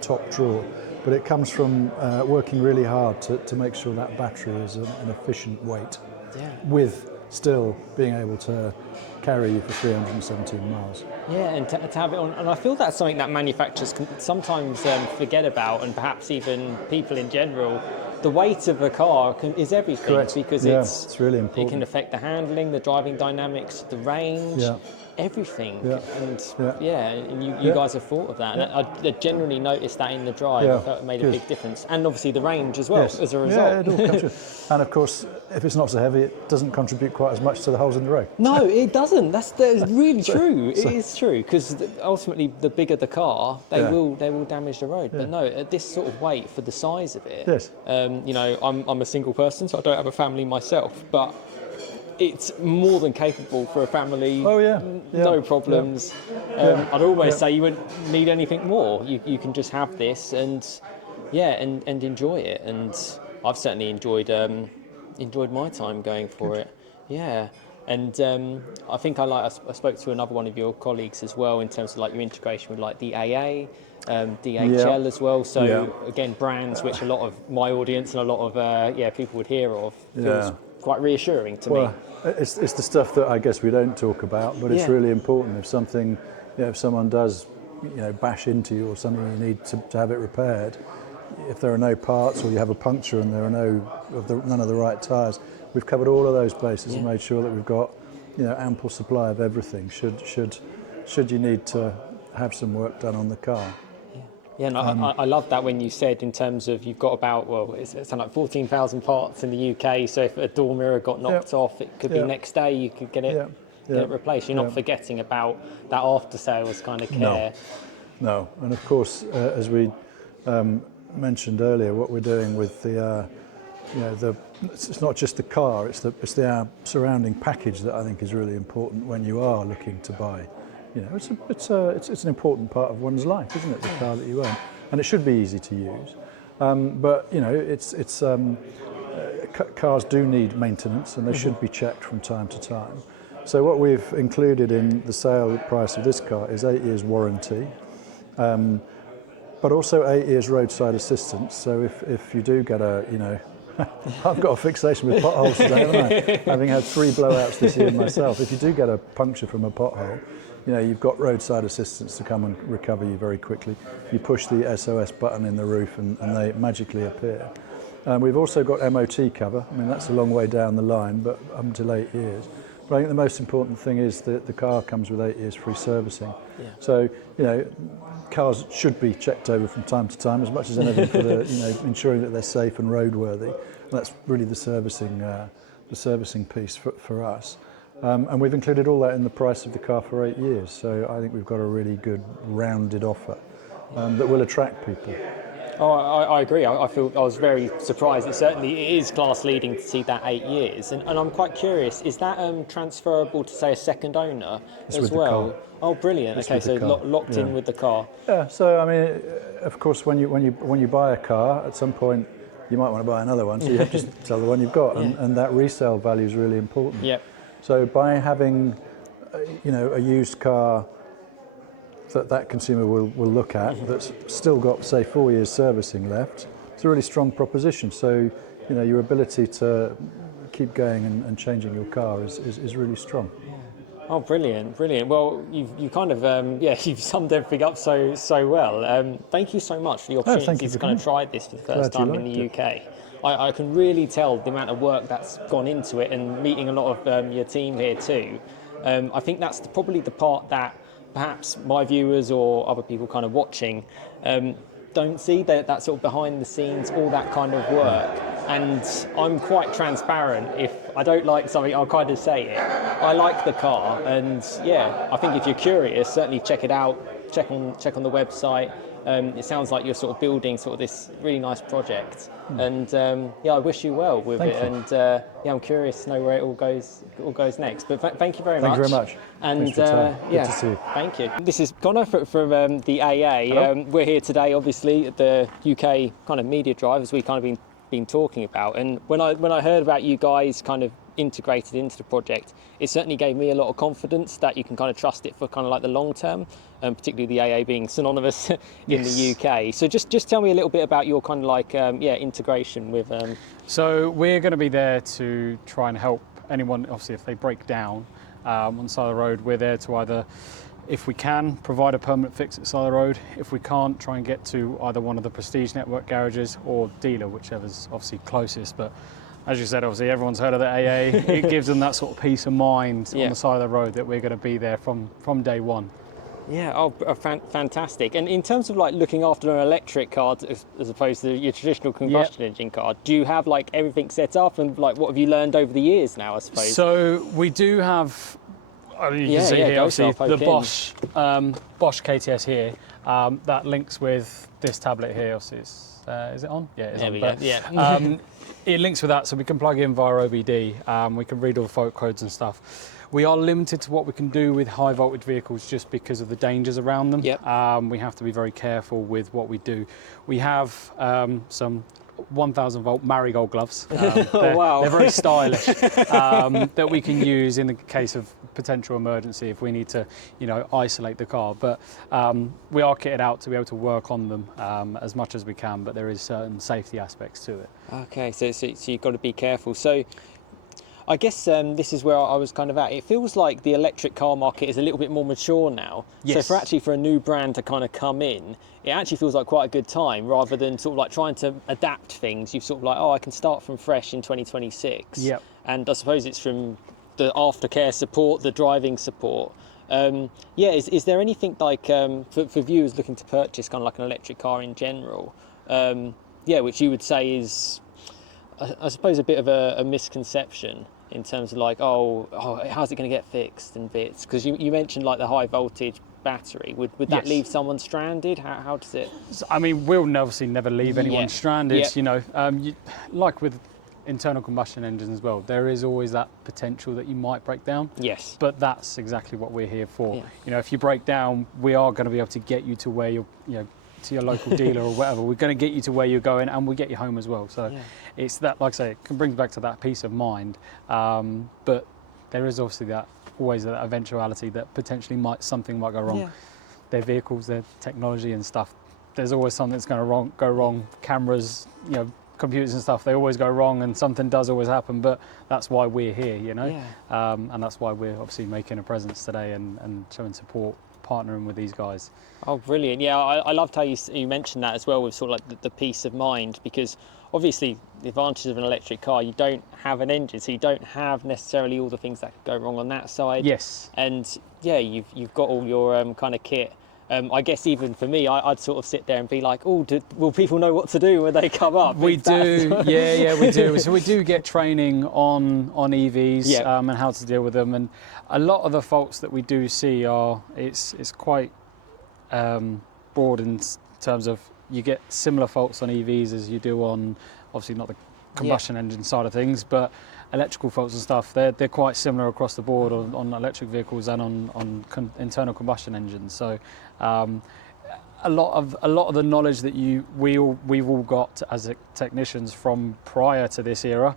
top drawer. But it comes from working really hard to make sure that battery is an efficient weight, with still being able to carry you for 317 miles. Yeah, and to have it on, and I feel that's something that manufacturers can sometimes forget about, and perhaps even people in general. The weight of a car is everything. Correct. Because it's really important. It can affect the handling, the driving dynamics, the range, everything. Yeah. And and you guys have thought of that. And I generally noticed that in the drive. I felt it made a big difference. And obviously the range as well as a result. Yeah, it all comes through. And of course, if it's not so heavy, it doesn't contribute quite as much to the holes in the road. No, it doesn't. That's really true. It is true, because ultimately the bigger the car, they will damage the road. But no, at this sort of weight for the size of it, you know, I'm a single person, so I don't have a family myself, but it's more than capable for a family. No problems. I'd almost say you wouldn't need anything more. You can just have this and enjoy it. And I've certainly enjoyed my time going for it. Yeah. And I think I spoke to another one of your colleagues as well in terms of like your integration with like the AA, DHL as well. So again, brands which a lot of my audience and a lot of people would hear of, feels quite reassuring to me. It's the stuff that I guess we don't talk about, but it's really important. If something, if someone does, bash into you or something, you need to have it repaired. If there are no parts, or you have a puncture and there are none of the right tyres, we've covered all of those bases and made sure that we've got, ample supply of everything. Should you need to have some work done on the car. Yeah, and I love that when you said in terms of you've got about, it's like 14,000 parts in the UK, so if a door mirror got knocked off, it could be next day you could get it replaced. You're not forgetting about that after sales kind of care. No. And of course, as we mentioned earlier, what we're doing with it's not just the car, it's the surrounding package that I think is really important when you are looking to buy. It's an important part of one's life, isn't it? The car that you own, and it should be easy to use. But cars do need maintenance, and they should be checked from time to time. So what we've included in the sale price of this car is 8 years warranty, but also 8 years roadside assistance. So if you do get I've got a fixation with potholes today, haven't I? Having had 3 blowouts this year myself. If you do get a puncture from a pothole, you've got roadside assistance to come and recover you very quickly. You push the SOS button in the roof and they magically appear. We've also got MOT cover. I mean, that's a long way down the line, but up until 8 years. But I think the most important thing is that the car comes with 8 years free servicing. Yeah. So, cars should be checked over from time to time as much as anything for ensuring that they're safe and roadworthy. And that's really the servicing piece for us. And we've included all that in the price of the car for 8 years. So I think we've got a really good rounded offer that will attract people. Oh, I agree. I was very surprised. It certainly is class leading to see that 8 years. And I'm quite curious, is that transferable to, say, a second owner as well? Oh, brilliant. Okay, so locked in with the car. Yeah, so I mean, of course, when you buy a car, at some point you might want to buy another one, so you have to sell the one you've got, and that resale value is really important. Yep. So by having, a used car that consumer will look at that's still got, say, 4 years servicing left, it's a really strong proposition. So, your ability to keep going and changing your car is really strong. Oh, brilliant. Well, you kind of, you've summed everything up so well. Thank you so much for the opportunity to kind of try this for the first time in the UK. I can really tell the amount of work that's gone into it, and meeting a lot of your team here too. I think that's probably the part that perhaps my viewers or other people kind of watching don't see, that sort of behind the scenes, all that kind of work. And I'm quite transparent. If I don't like something, I'll kind of say it. I like the car, and I think if you're curious, certainly check it out. Check on the website. It sounds like you're sort of building sort of this really nice project, and I wish you well with it. And I'm curious to know where it all goes next. But thank you very much. Thank you very much. And good to see you. Thank you. This is Connor from the AA. We're here today, obviously, at the UK kind of media drive, as we kind of been talking about. And when I heard about you guys kind of integrated into the project, it certainly gave me a lot of confidence that you can kind of trust it for kind of like the long term, particularly the AA being synonymous in the UK. So just tell me a little bit about your kind of like integration with. So we're going to be there to try and help anyone, obviously, if they break down on the side of the road. We're there to either, if we can, provide a permanent fix at the side of the road. If we can't, try and get to either one of the Prestige Network garages or dealer, whichever's obviously closest. But as you said, obviously everyone's heard of the AA. It gives them that sort of peace of mind on the side of the road that we're going to be there from day one. Yeah, fantastic. And in terms of like looking after an electric car as opposed to your traditional combustion engine car, do you have like everything set up, and like what have you learned over the years now, I suppose? So we do have, you can see here obviously the Bosch KTS here, that links with this tablet here. Obviously is it on? Yeah, it's on. But, yeah. It links with that, so we can plug in via OBD. We can read all the fault codes and stuff. We are limited to what we can do with high voltage vehicles just because of the dangers around them. Yep. We have to be very careful with what we do. We have some 1000 volt marigold gloves. Wow. They're very stylish, that we can use in the case of potential emergency if we need to, isolate the car. But we are kitted out to be able to work on them as much as we can, but there is certain safety aspects to it. Okay, so you've got to be careful. So I guess this is where I was kind of at. It feels like the electric car market is a little bit more mature now. Yes. So for a new brand to kind of come in, it actually feels like quite a good time, rather than sort of like trying to adapt things. You've sort of like, I can start from fresh in 2026. Yep. And I suppose it's from the aftercare support, the driving support. Is there anything like for viewers looking to purchase kind of like an electric car in general, which you would say is, I suppose, a bit of a misconception in terms of like, how's it going to get fixed and bits? Because you mentioned like the high voltage battery. Would that leave someone stranded? How does it? I mean, we'll obviously never leave anyone stranded. Yeah. Like with internal combustion engines as well, there is always that potential that you might break down. Yes. But that's exactly what we're here for. Yeah. If you break down, we are going to be able to get you to where you're, to your local dealer or whatever. We're going to get you to where you're going, and we'll get you home as well. So it's that, like I say, it brings back to that peace of mind. But there is obviously always that eventuality that potentially something might go wrong. Yeah. Their vehicles, their technology and stuff. There's always something that's going to go wrong. Cameras, computers and stuff, they always go wrong, and something does always happen. But that's why we're here, and that's why we're obviously making a presence today and showing support, partnering with these guys. Oh, brilliant. Yeah, I loved how you mentioned that as well, with sort of like the peace of mind, because obviously the advantage of an electric car, you don't have an engine, so you don't have necessarily all the things that could go wrong on that side. Yes. And you've got all your kind of kit. I guess even for me, I'd sort of sit there and be like, will people know what to do when they come up? We do, we do. So we do get training on EVs and how to deal with them. And a lot of the faults that we do see it's quite broad in terms of, you get similar faults on EVs as you do on, obviously not the combustion engine side of things, but electrical faults and stuff, they're quite similar across the board on electric vehicles and on internal combustion engines. So a lot of the knowledge that we've all got as technicians from prior to this era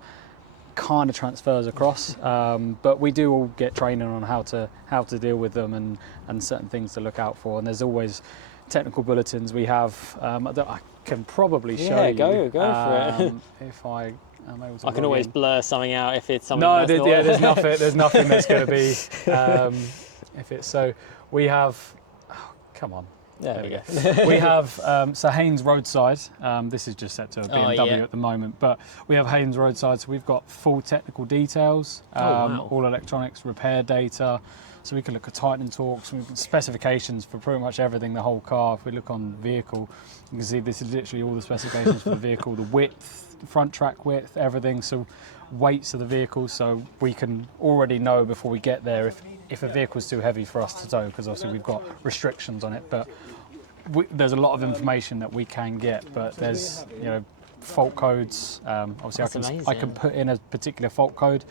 kind of transfers across, but we do all get training on how to deal with them and certain things to look out for. And there's always technical bulletins we have. I can probably show you. Go for it. If I am able to. I can always blur something out if it's something. No, there's nothing. There's nothing that's going to be. If it's so, we have. Oh, come on. There we go. We have so Haynes roadside. This is just set to a BMW at the moment, but we have Haynes roadside. So we've got full technical details, all electronics, repair data. So we can look at tightening torques, specifications for pretty much everything, the whole car. If we look on vehicle, you can see this is literally all the specifications for the vehicle, the width, front track width, everything. So weights of the vehicle, so we can already know before we get there if a vehicle is too heavy for us to tow, because obviously we've got restrictions on it. But there's a lot of information that we can get, but there's fault codes. Obviously, I can put in a particular fault code,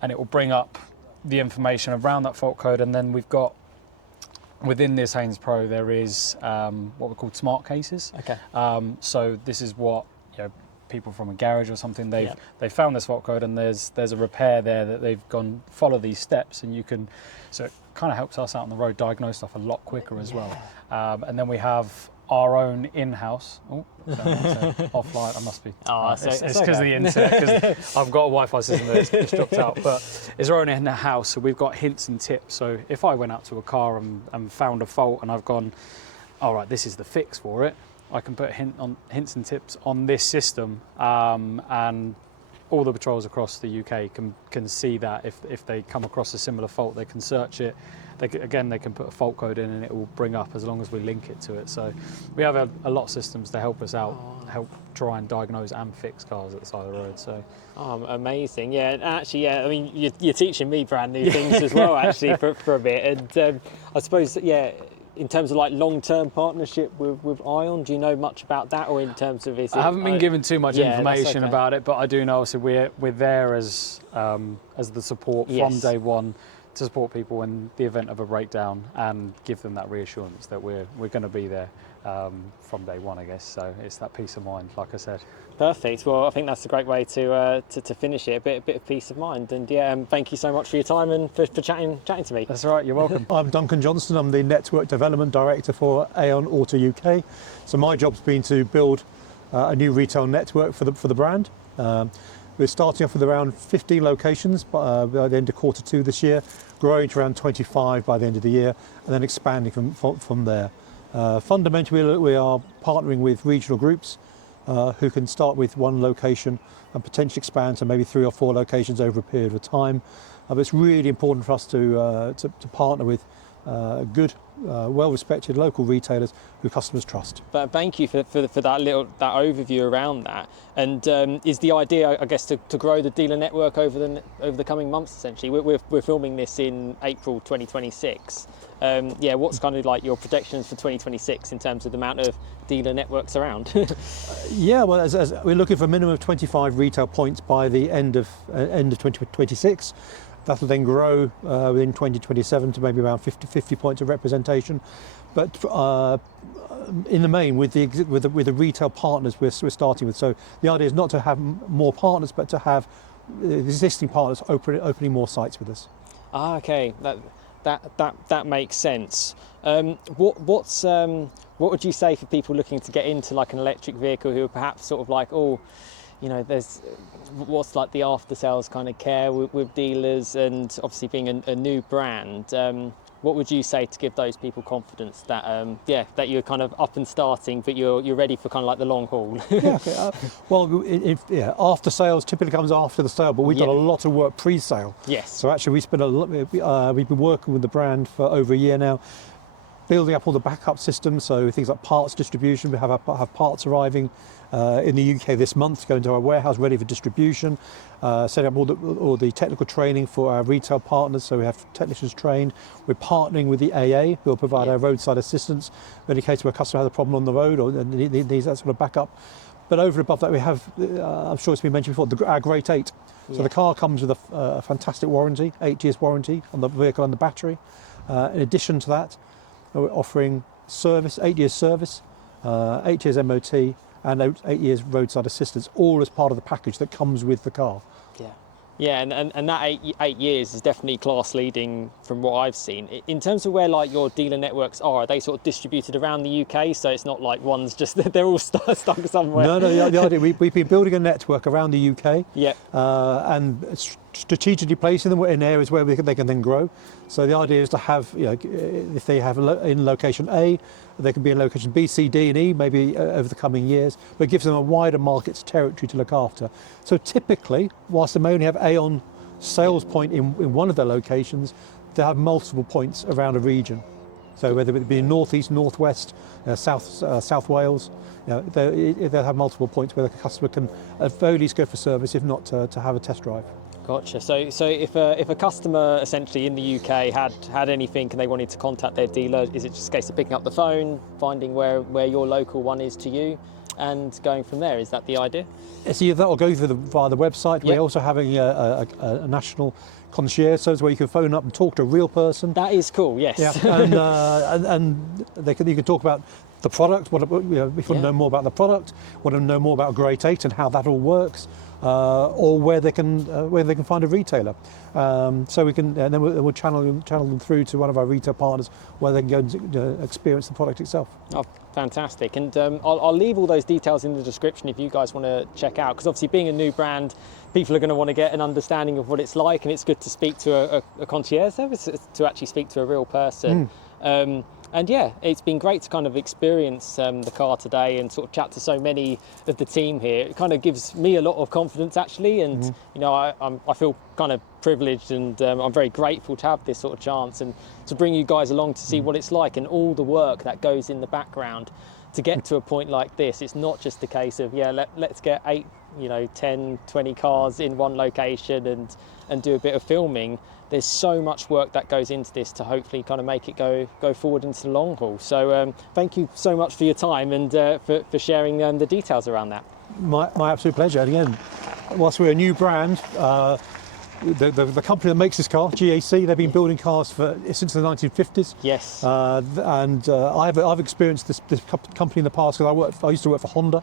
and it will bring up the information around that fault code. And then we've got within this Haynes Pro there is what we call smart cases. Okay. So this is what people from a garage or something, they found this fault code, and there's a repair there that they've gone follow these steps, and you can, so it kind of helps us out on the road diagnose stuff a lot quicker as well. And then we have our own in-house. Oh, offline. I must be. It's because of the internet. Because I've got a Wi-Fi system that's dropped out. But it's our own in-house, so we've got hints and tips. So if I went out to a car and found a fault, and I've gone, all right, this is the fix for it, I can put hints and tips on this system, and all the patrols across the UK can see that if they come across a similar fault, they can search it. They can put a fault code in and it will bring up as long as we link it to it. So we have a lot of systems to help us out, help try and diagnose and fix cars at the side of the road. So amazing. Yeah, and actually, yeah, I mean, you're teaching me brand new things as well, actually, for a bit. And I suppose, yeah, in terms of like long-term partnership with Aion, do you know much about that, or in terms of I haven't been given too much information about it, but I do know obviously we're there as the support from day one to support people in the event of a breakdown and give them that reassurance that we're going to be there from day one, I guess. So it's that peace of mind, like I said. Perfect. Well, I think that's a great way to finish it. A bit of peace of mind. And yeah, thank you so much for your time and for chatting to me. That's all right. You're welcome. I'm Duncan Johnston. I'm the Network Development Director for Aion Auto UK. So my job's been to build a new retail network for the brand. We're starting off with around 15 locations by the end of Q2 this year, growing to around 25 by the end of the year, and then expanding from there. Fundamentally, we are partnering with regional groups who can start with one location and potentially expand to maybe 3 or 4 locations over a period of time. But it's really important for us to partner with good, well-respected local retailers who customers trust. But thank you for that overview around that. And is the idea, I guess, to grow the dealer network over the coming months? Essentially, we're filming this in April 2026. What's kind of like your projections for 2026 in terms of the amount of dealer networks around? Yeah, well, as we're looking for a minimum of 25 retail points by the end of 2026. That'll then grow within 2027 to maybe around 50 points of representation. But in the main, with the retail partners we're starting with. So the idea is not to have more partners, but to have the existing partners opening more sites with us. Okay, that makes sense. What would you say for people looking to get into like an electric vehicle who are perhaps sort of like, there's what's like the after sales kind of care with dealers, and obviously being a new brand, what would you say to give those people confidence that that you're kind of up and starting, but you're ready for kind of like the long haul? After sales typically comes after the sale, but we've done a lot of work pre-sale. Yes. So actually we've been working with the brand for over a year now, building up all the backup systems, so things like parts distribution. We have parts arriving in the UK this month to go into our warehouse ready for distribution, setting up all the technical training for our retail partners, so we have technicians trained. We're partnering with the AA, who will provide our roadside assistance in any case where a customer has a problem on the road or needs that sort of backup. But over and above that, we have, I'm sure it's been mentioned before, our Great 8. So the car comes with a fantastic warranty, 8 years warranty on the vehicle and the battery. In addition to that, we're offering service, 8 years service, 8 years MOT, and 8 years roadside assistance, all as part of the package that comes with the car. Yeah, and that eight years is definitely class leading from what I've seen. In terms of where like your dealer networks are they sort of distributed around the UK? So it's not like one's just, they're all stuck somewhere. No, the idea, we've been building a network around the UK, and strategically placing them in areas where they can then grow. So the idea is to have, if they have in location A, they can be in location B, C, D and E maybe over the coming years, but it gives them a wider market's territory to look after. So typically, whilst they may only have Aion sales point in one of their locations, they have multiple points around a region. So whether it be North East, North West, South Wales, they'll have multiple points where the customer can at very least go for service, if not to have a test drive. Gotcha. So if a customer essentially in the UK had anything and they wanted to contact their dealer, is it just a case of picking up the phone, finding where your local one is to you, and going from there? Is that the idea? So that will go via the website. We're also having a national concierge service where you can phone up and talk to a real person. That is cool. Yes. Yeah. and you can talk about the product. If you want to know more about the product, want to know more about Great 8 and how that all works. Or where they can find a retailer, so we can, and then we'll channel them through to one of our retail partners where they can go and experience the product itself. Oh, fantastic! And I'll leave all those details in the description if you guys want to check out. Because obviously, being a new brand, people are going to want to get an understanding of what it's like, and it's good to speak to a concierge service, to actually speak to a real person. And yeah, it's been great to kind of experience the car today and sort of chat to so many of the team here. It kind of gives me a lot of confidence actually, and you know, I feel kind of privileged, and I'm very grateful to have this sort of chance and to bring you guys along to see what it's like and all the work that goes in the background to get to a point like this. It's not just a case of, yeah, let's get 8, you know, 10, 20 cars in one location and do a bit of filming. There's so much work that goes into this to hopefully kind of make it go forward into the long haul. So thank you so much for your time and for sharing the details around that. My absolute pleasure. And again, whilst we're a new brand, the company that makes this car, GAC, they've been building cars since the 1950s. Yes. I've experienced this company in the past because I used to work for Honda,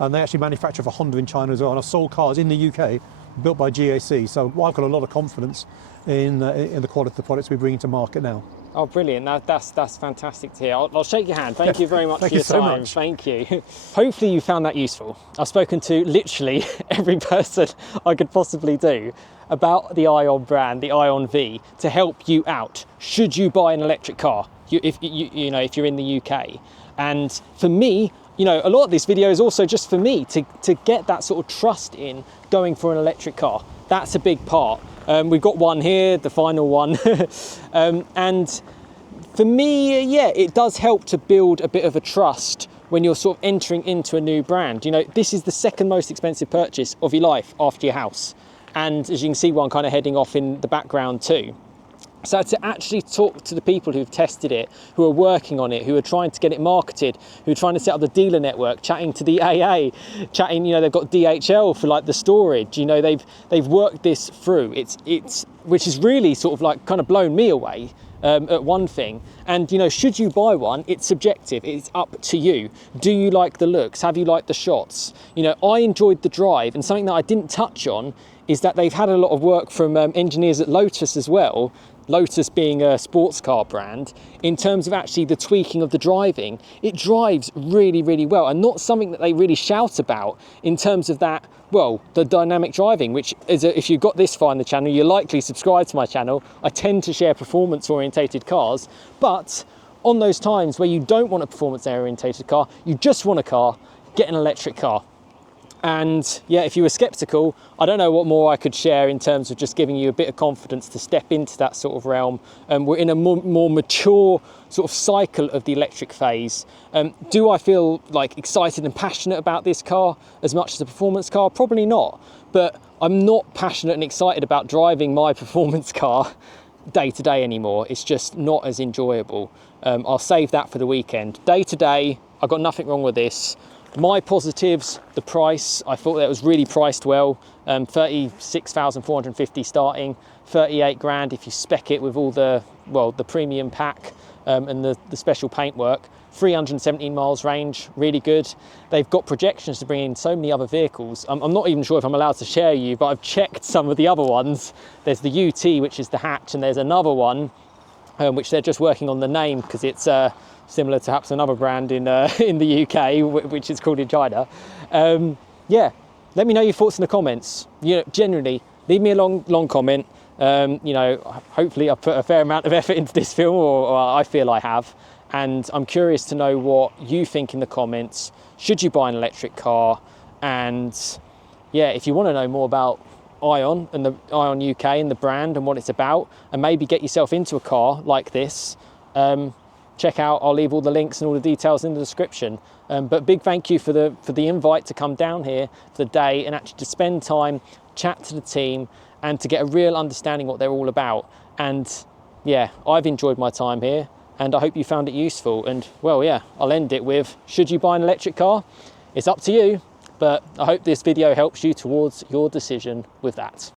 and they actually manufacture for Honda in China as well. And I've sold cars in the UK built by GAC, so I've got a lot of confidence in the quality of the products we bring to market now. Oh, brilliant. That's fantastic to hear. I'll shake your hand. Thank you very much for your time. Thank you. Hopefully you found that useful. I've spoken to literally every person I could possibly do about the Aion brand, the Aion V, to help you out should you buy an electric car, if you're in the UK. And for me, you know, a lot of this video is also just for me to get that sort of trust in going for an electric car. That's a big part. We've got one here, the final one. And for me, yeah, it does help to build a bit of a trust when you're sort of entering into a new brand. You know, this is the second most expensive purchase of your life after your house. And as you can see, one kind of heading off in the background too. So to actually talk to the people who've tested it, who are working on it, who are trying to get it marketed, who are trying to set up the dealer network, chatting to the AA, chatting, you know, they've got DHL for like the storage, you know, they've worked this through. It's which is really sort of like kind of blown me away at one thing. And you know, should you buy one, it's subjective, it's up to you. Do you like the looks? Have you liked the shots? You know, I enjoyed the drive, and something that I didn't touch on is that they've had a lot of work from engineers at Lotus as well, Lotus being a sports car brand, in terms of actually the tweaking of the driving. It drives really, really well, and not something that they really shout about in terms of that, well, the dynamic driving, which is, if you've got this far in the channel, you're likely subscribed to my channel. I tend to share performance-orientated cars, but on those times where you don't want a performance-orientated car, you just want a car, get an electric car. And yeah, if you were skeptical, I don't know what more I could share in terms of just giving you a bit of confidence to step into that sort of realm. We're in a more mature sort of cycle of the electric phase. Do I feel like excited and passionate about this car as much as a performance car? Probably not, but I'm not passionate and excited about driving my performance car day to day anymore. It's just not as enjoyable. I'll save that for the weekend. Day to day, I've got nothing wrong with this. My positives, the price, I thought that was really priced well. 36,450 starting, 38 grand if you spec it with all the premium pack and the special paintwork. 317 miles range, really good. They've got projections to bring in so many other vehicles. I'm not even sure if I'm allowed to share you, but I've checked some of the other ones. There's the UT, which is the hatch, and there's another one which they're just working on the name because it's similar to perhaps another brand in the UK, which is called in China. Yeah, let me know your thoughts in the comments. You know, generally, leave me a long comment. You know, hopefully I've put a fair amount of effort into this film, or I feel I have. And I'm curious to know what you think in the comments. Should you buy an electric car? And yeah, if you want to know more about Aion and the Aion UK and the brand and what it's about, and maybe get yourself into a car like this, check out, I'll leave all the links and all the details in the description. But big thank you for the invite to come down here for the day and actually to spend time, chat to the team, and to get a real understanding what they're all about. And yeah, I've enjoyed my time here, and I hope you found it useful. And well, yeah, I'll end it with, should you buy an electric car? It's up to you, but I hope this video helps you towards your decision with that.